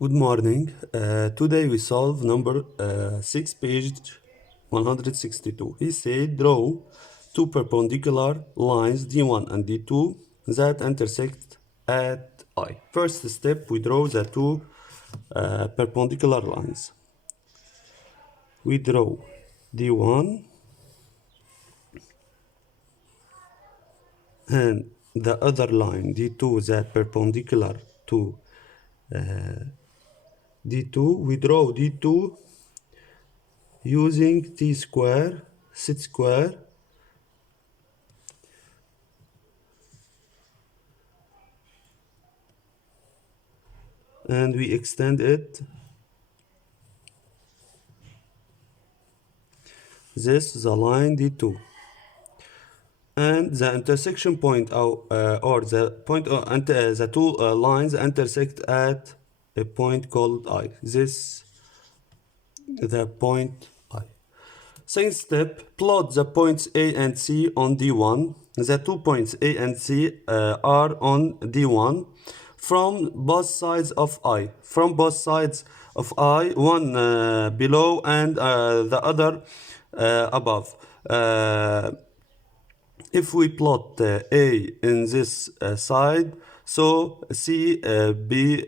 Good morning. Today we solve number 6, page 162. He said draw two perpendicular lines D1 and D2 that intersect at I. First step, we draw the two perpendicular lines. We draw D1 and the other line D2 that perpendicular to D2. We draw D2 using T square, set square, and we extend it. This is the line D2. And the intersection point or the point the two lines intersect at a point called I. This the point I. Second step, plot the points A and C on D1. The 2 points A and C are on D1 from both sides of I. From both sides of I, one below and the other above. If we plot A in this side, so C, B,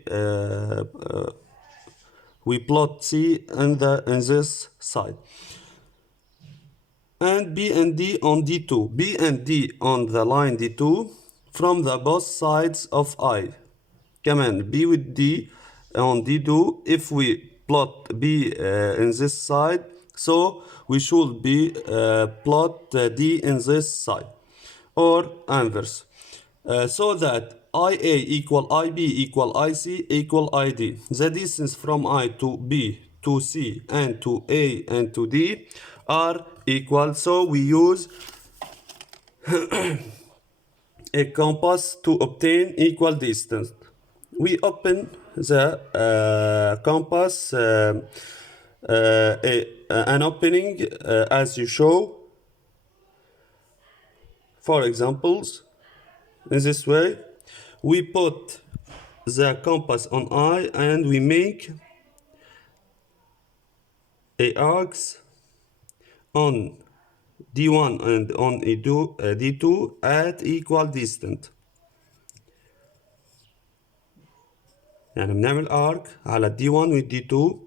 we plot C in this side. And B and D on D2. B and D on the line D2 from the both sides of I. كمان B with D on D2. If we plot B in this side, so we should be plot D in this side, or inverse, so that IA equal IB equal IC equal ID. The distance from I to B to C and to A and to D are equal, so we use a compass to obtain equal distance. We open the compass, an opening as you show. For examples, in this way, we put the compass on I and we make a arcs on D1 and on D2 at equal distance. يعني بنعمل arc على D1 و D2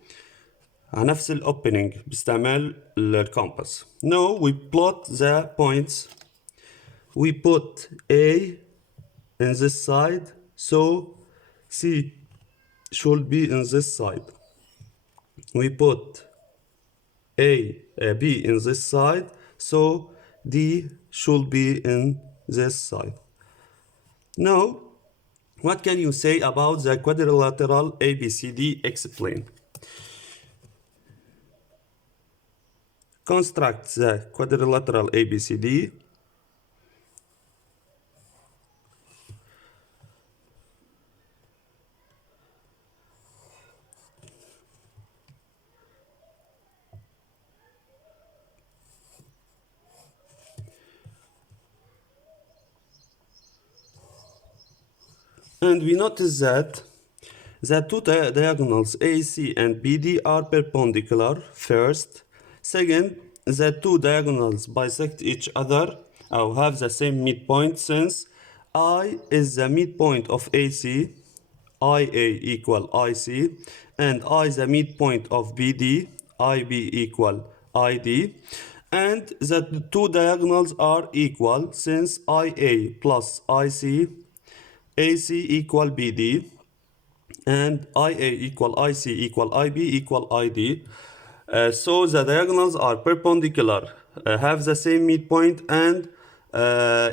على نفس الاوبننج باستعمال الكومباس. Now we plot the points. We put A in this side, so C should be in this side. We put B in this side, so D should be in this side. Now, what can you say about the quadrilateral ABCD? Explain. Construct the quadrilateral ABCD. And we notice that the two diagonals AC and BD are perpendicular first. Second, the two diagonals bisect each other or have the same midpoint, since I is the midpoint of AC, IA equal IC, and I the midpoint of BD, IB equal ID. And the two diagonals are equal, since IA plus IC, AC equal BD, and IA equal IC equal IB equal ID. So the diagonals are perpendicular, have the same midpoint, and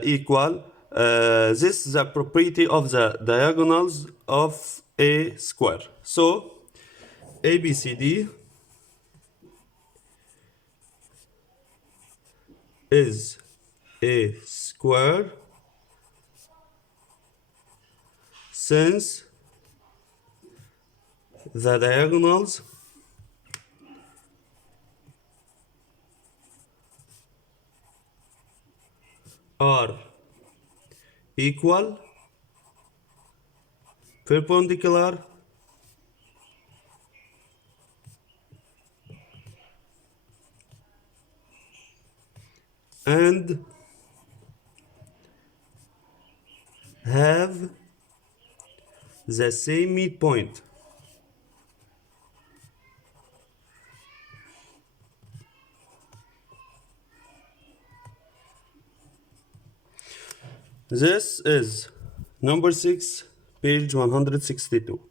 equal. This is the property of the diagonals of a square. So ABCD is a square since the diagonals are equal, perpendicular, and have the same midpoint. This is number 6, page 162.